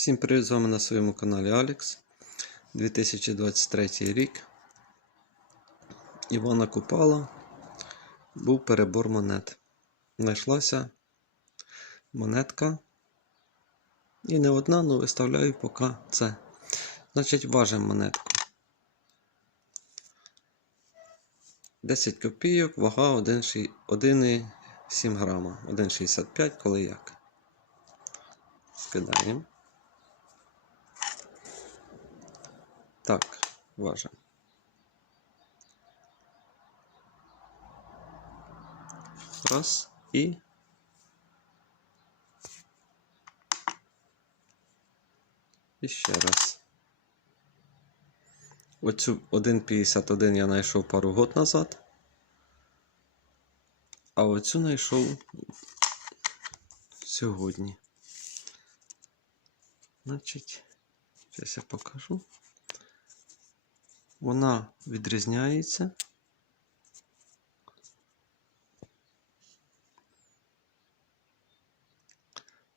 Всім привіт з вами на своєму каналі Алекс. 2023 рік. Івана Купала. Був перебор монет. Знайшлася монетка. І не одна, але виставляю поки це. Значить, важимо монетку. 10 копійок, вага 1,7 грама. 1,65, коли як. Скидаємо. Так, важимо. Раз і. І ще раз. Оцю 1,51 я знайшов пару год назад. А оцю знайшов сьогодні. Значить, зараз я покажу. Вона відрізняється.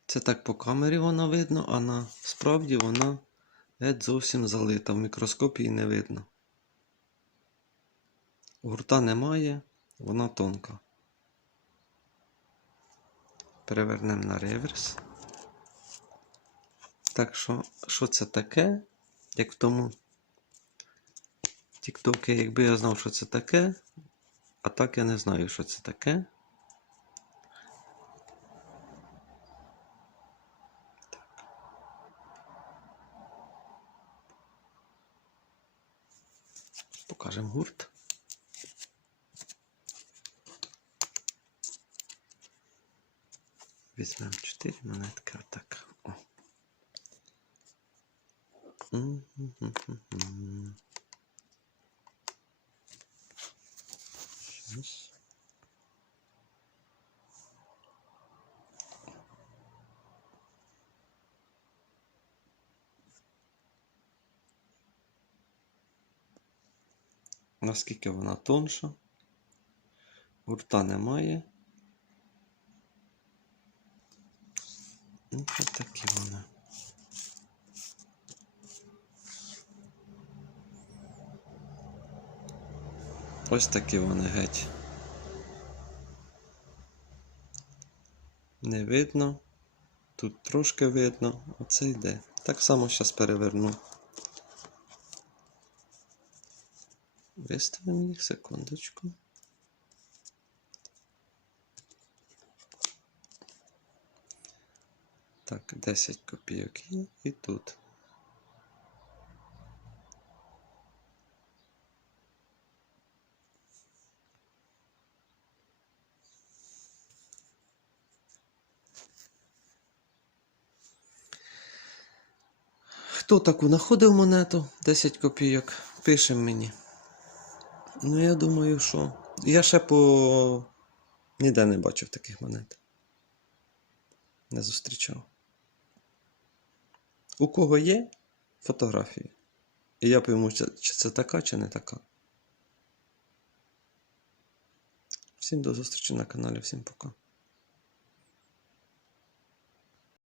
Це так по камері вона видно, а насправді вона геть зовсім залита. В мікроскопі її не видно. Гурта немає, вона тонка. Перевернемо на реверс. Так що, що це таке? Як в тому Тіктоки, якби я знав, що це таке, а так я не знаю, що це таке. Так. Покажемо гурт. Візьмемо 4 монетки отак. О. М-м-м-м-м. Наскільки вона тонша, гурта немає. Ну, такі вони. Ось такі вони геть. Не видно. Тут трошки видно, оце йде. Так само зараз переверну. Виставимо їх секундочку. Так, 10 копійок і тут. Хто таку знаходив монету 10 копійок, пише мені. Ну, я думаю, що. Я ще по ніде не бачив таких монет. Не зустрічав. У кого є фотографії? І я пойму, чи це така, чи не така. Всім до зустрічі на каналі, всім пока.